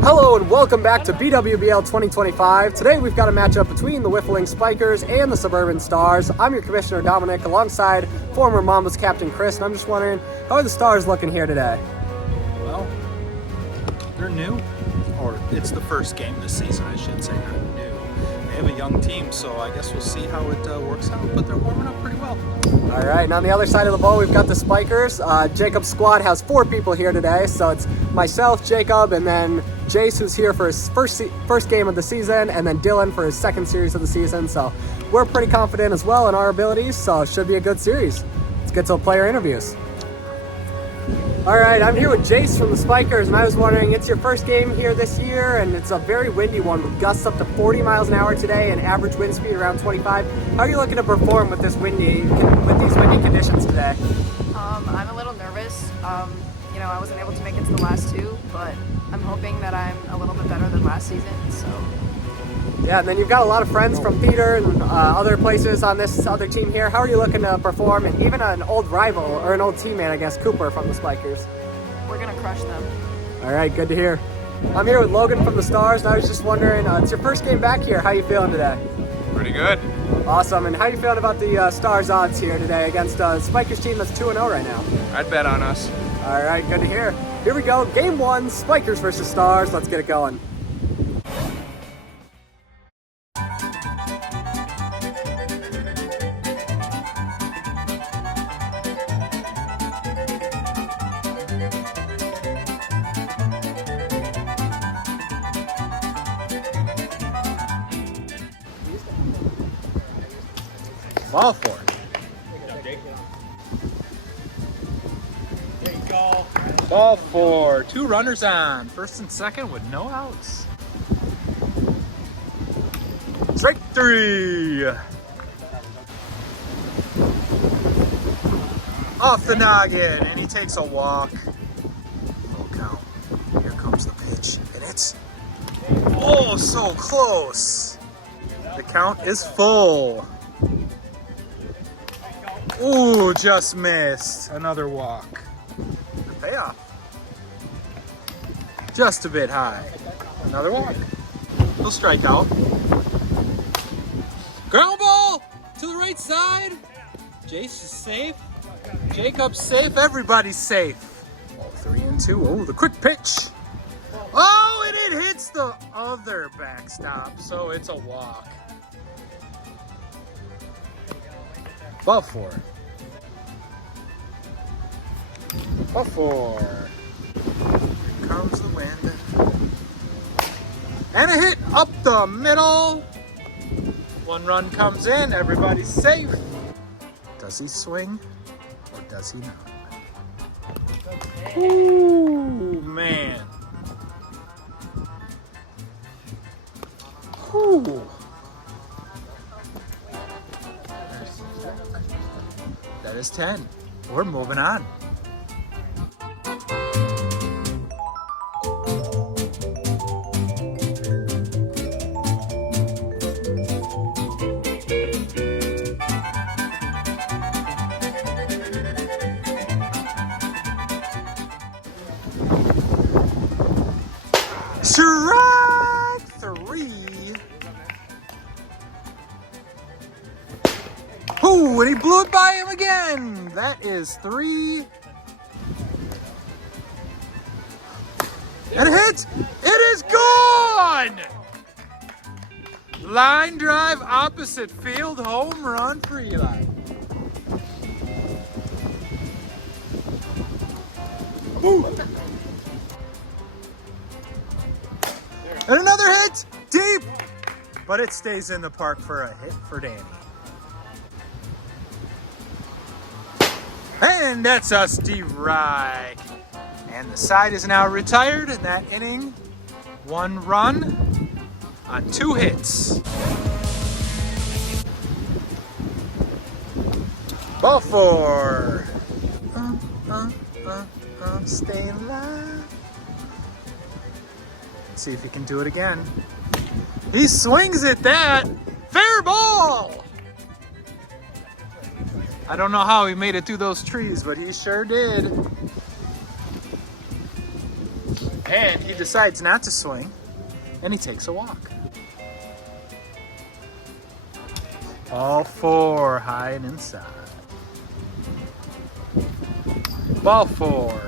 Hello and welcome back to BWBL 2025. Today we've got a matchup between the Wiffling Spikers and the Suburban Stars. I'm your Commissioner Dominic alongside former Mambas captain Chris, and I'm just wondering, how are the Stars looking here today? Well, they're new, or it's the first game this season, I should say, not new. They have a young team, so I guess we'll see how it works out, but they're warming up pretty well. All right, and on the other side of the ball, we've got the Spikers. Jacob's squad has 4 people here today, so it's myself, Jacob, and then Jayce, who's here for his first game of the season, and then Dylan for his second series of the season. So we're pretty confident as well in our abilities, so it should be a good series. Let's get to the player interviews. All right, I'm here with Jayce from the Spikers, and I was wondering, it's your first game here this year, and it's a very windy one with gusts up to 40 miles an hour today and average wind speed around 25. How are you looking to perform with these windy conditions today? I'm a little nervous. I wasn't able to make it to the last 2, but I'm hoping that I'm a little bit better than last season. So. Yeah, and then you've got a lot of friends from theater and other places on this other team here. How are you looking to perform? And even an old rival or an old teammate, I guess, Cooper from the Spikers. We're going to crush them. All right, good to hear. I'm here with Logan from the Stars, and I was just wondering, it's your first game back here. How are you feeling today? Pretty good. Awesome. And how are you feeling about the Stars odds here today against a Spikers team that's 2-0 right now? I'd bet on us. All right, good to hear. Here we go. Game 1, Spikers versus Stars. Let's get it going. Ball for it. Ball for 2 runners on, first and second with no outs. Strike 3. Off the noggin, and he takes a walk. Full count. Here comes the pitch, and it's so close. The count is full. Ooh, just missed. Another walk. The payoff. Just a bit high. Another walk. He'll strike out. Ground ball to the right side. Jayce is safe. Jacob's safe. Everybody's safe. Ball 3-2. Oh, the quick pitch. Oh, and it hits the other backstop, so it's a walk. Ball 4. Ball 4. Here comes the wind. And a hit up the middle. 1 run comes in. Everybody's safe. Does he swing or does he not? Ooh, man. Ooh. That is 10. We're moving on. Strike 3. Oh, and he blew it by him again. That is 3. And a hit. It is gone. Line drive, opposite field, home run for Eli. Ooh. And another hit, deep, but it stays in the park for a hit for Danny. And that's a strike. And the side is now retired in that inning. 1 run on 2 hits. Ball 4. Stay alive. Let's see if he can do it again. He swings at that. Fair ball. I don't know how he made it through those trees, but he sure did. And he decides not to swing, and he takes a walk. Ball 4, high and inside. Ball 4.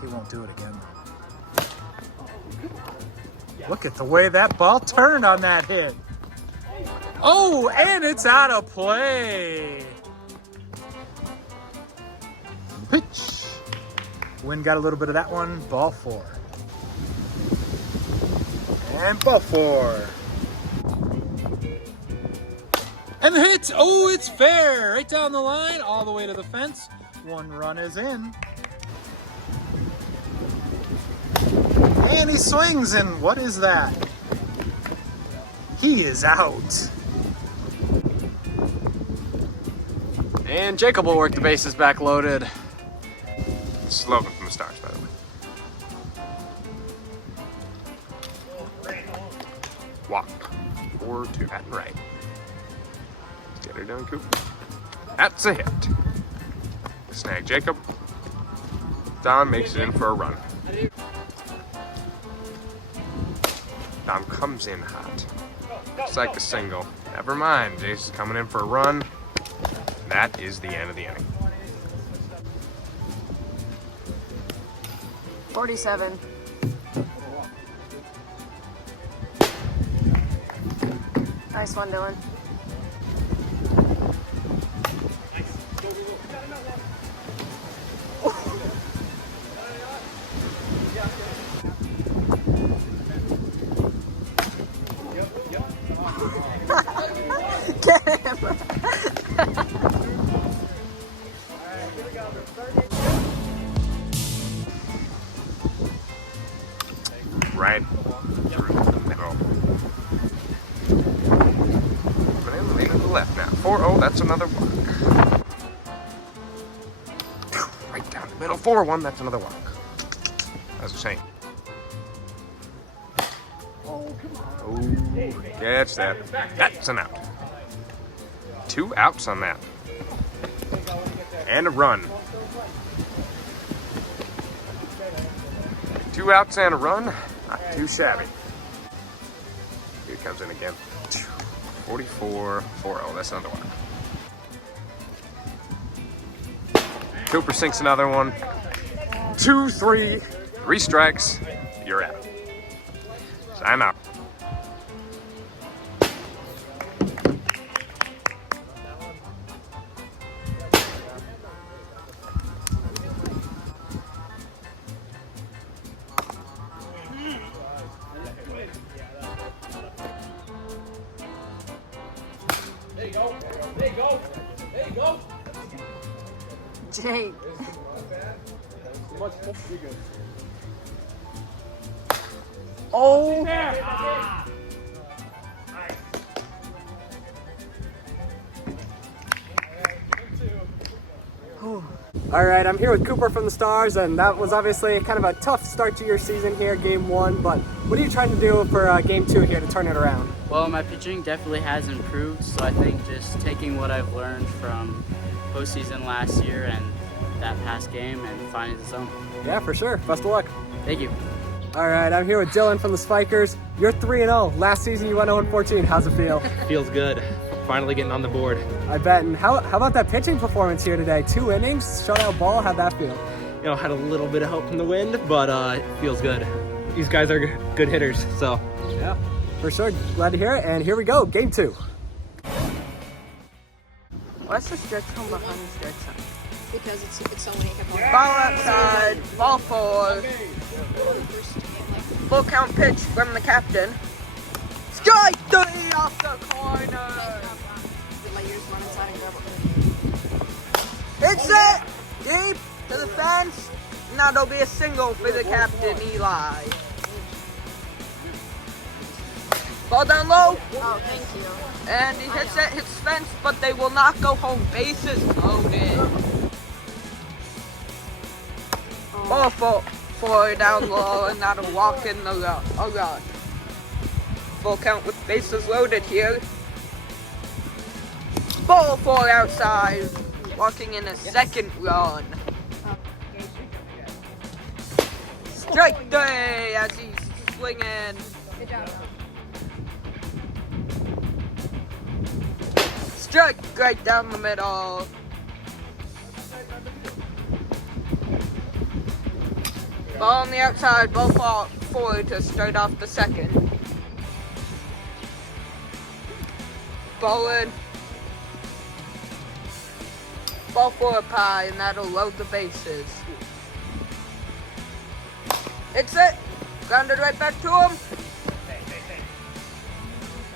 He won't do it again. Look at the way that ball turned on that hit. Oh, and it's out of play. Pitch. Wynn got a little bit of that one. Ball 4. And ball 4. And the hit. Oh, it's fair. Right down the line, all the way to the fence. 1 run is in. And he swings, and what is that? He is out. And Jacob will work the bases back loaded. This is Logan from the Stars, by the way. Walk. 4-2. At and right. Get her done, Cooper. That's a hit. Snag Jacob. Dom makes it in for a run. Dom comes in hot. Looks like a single. Never mind. Jayce is coming in for a run. That is the end of the inning. 47. Nice one, Dylan. Get him! Right through the middle. Lean to the left now. 4-0, that's another walk. Right down the middle. 4-1, that's another walk. That's a shame. Oh, catch that. That's an out. 2 outs on that. And a run. 2 outs and a run. Not too shabby. Here he comes in again. 44-4-0. That's another one. Cooper sinks another one. 2-3. 3 strikes. You're out. Sign up. Jake. Oh! All right, I'm here with Cooper from the Stars, and that was obviously kind of a tough start to your season here, game 1, but what are you trying to do for game 2 here to turn it around? Well, my pitching definitely has improved, so I think just taking what I've learned from postseason last year and that past game and finding the zone. Yeah, for sure. Best of luck. Thank you. All right, I'm here with Dylan from the Spikers. You're 3-0. Last season you went 0-14. How's it feel? Feels good. Finally getting on the board. I bet. And how about that pitching performance here today? 2 innings, shutout ball. How'd that feel? You know, had a little bit of help from the wind, but it feels good. These guys are good hitters, so. Yeah, for sure. Glad to hear it. And here we go, game 2. What's the stretch from behind the stretch sign? Because it's only a couple. Ball outside, ball 4. Full count pitch from the captain. Strike 3 off the corner. My ears run inside and grab it. Hits it deep to the fence. Now there'll be a single for the captain, Eli. Ball down low. Oh, thank you. And he hits it, hits fence, but they will not go home. Bases loaded. Ball 4 down low, and not a walk in the run. Full count with bases loaded here. Ball 4 outside, walking in a second run. Strike 3 as he's swinging. Good job. Strike right down the middle. Ball on the outside, ball forward to start off the second. Ball in. Ball forward pie, and that'll load the bases. It's it. Grounded right back to him.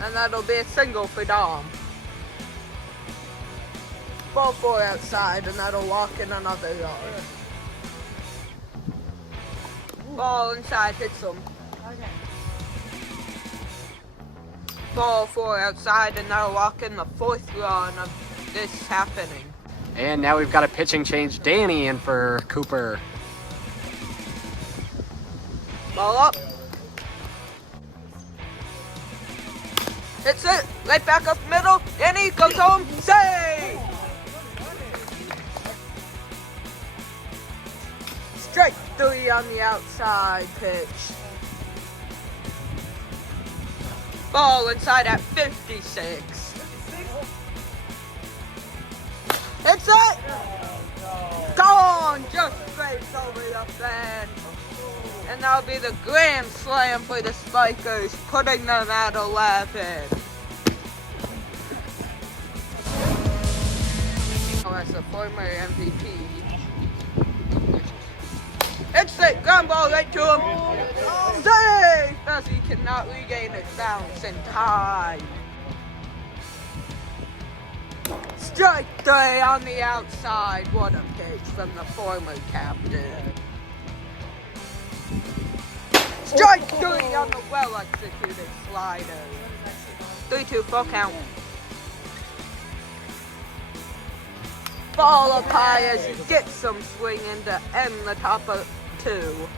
And that'll be a single for Dom. Ball four outside, and that'll walk in another yard. Ball inside hits him. Ball four outside, and that'll walk in the fourth run of this happening. And now we've got a pitching change. Danny in for Cooper. Ball up. Hits it. Right back up middle. Danny goes home. Save! Strike 3 on the outside pitch. Ball inside at 56. Hits it! Gone! Just straight over the fence. And that'll be the grand slam for the Spikers, putting them at 11. Oh, as a former MVP. It's it! Ground ball right to him. Save! As he cannot regain his balance in time. Strike 3 on the outside. What a pitch from the former captain. Strike 3 on the well-executed slider. 3-2 full count. Ball up high as he gets some swing in to end the top of 2.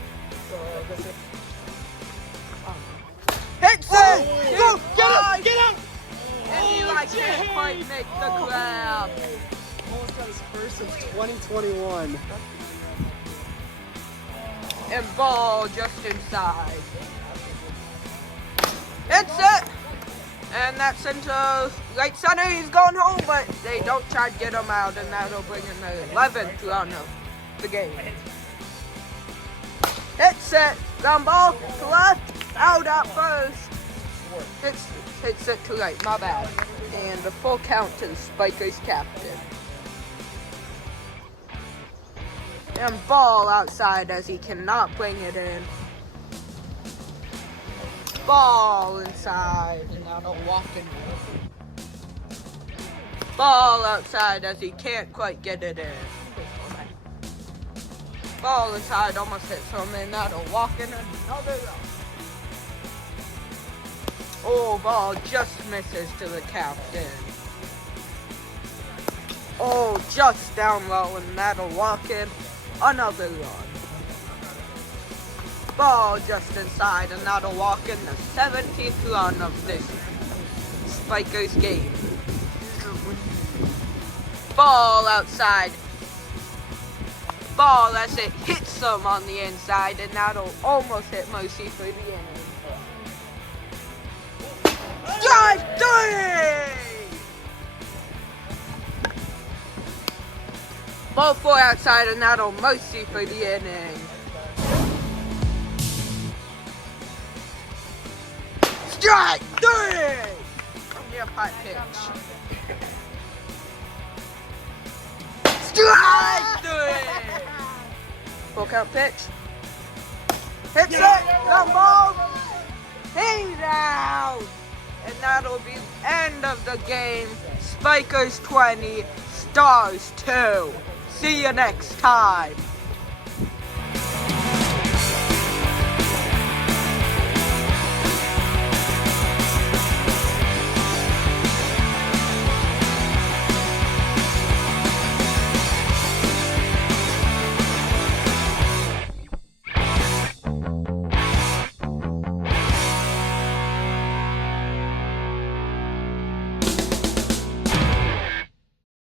Hits it! Go! Get out! Get out! And Eli can't quite make the grab. Almost got his first since 2021. And ball just inside. Hits it! And that's into right center. He's going home, but they don't try to get him out, and that'll bring in the 11th run of the game. Hits it! Ground ball to left. Out at first. Hits it to right. My bad. And the full count to the Spikers captain. And ball outside as he cannot bring it in. Ball inside, and that'll walk in. Ball outside as he can't quite get it in. Ball inside, almost hits him, and that'll walk in another run. Oh, ball just misses to the captain. Oh, just down low, and that'll walk in another run. Ball just inside, and that'll walk in the 17th run of this Spikers game. Ball outside. Ball as it hits them on the inside, and that'll almost hit Mercy for the inning. Strike 3! Ball 4 outside, and that'll Mercy for the inning. Strike 3! Near pipe pitch. Strike 3! Full count pitch. Hits it! Ground ball! He's out! And that'll be the end of the game. Spikers 20, Stars 2. See you next time.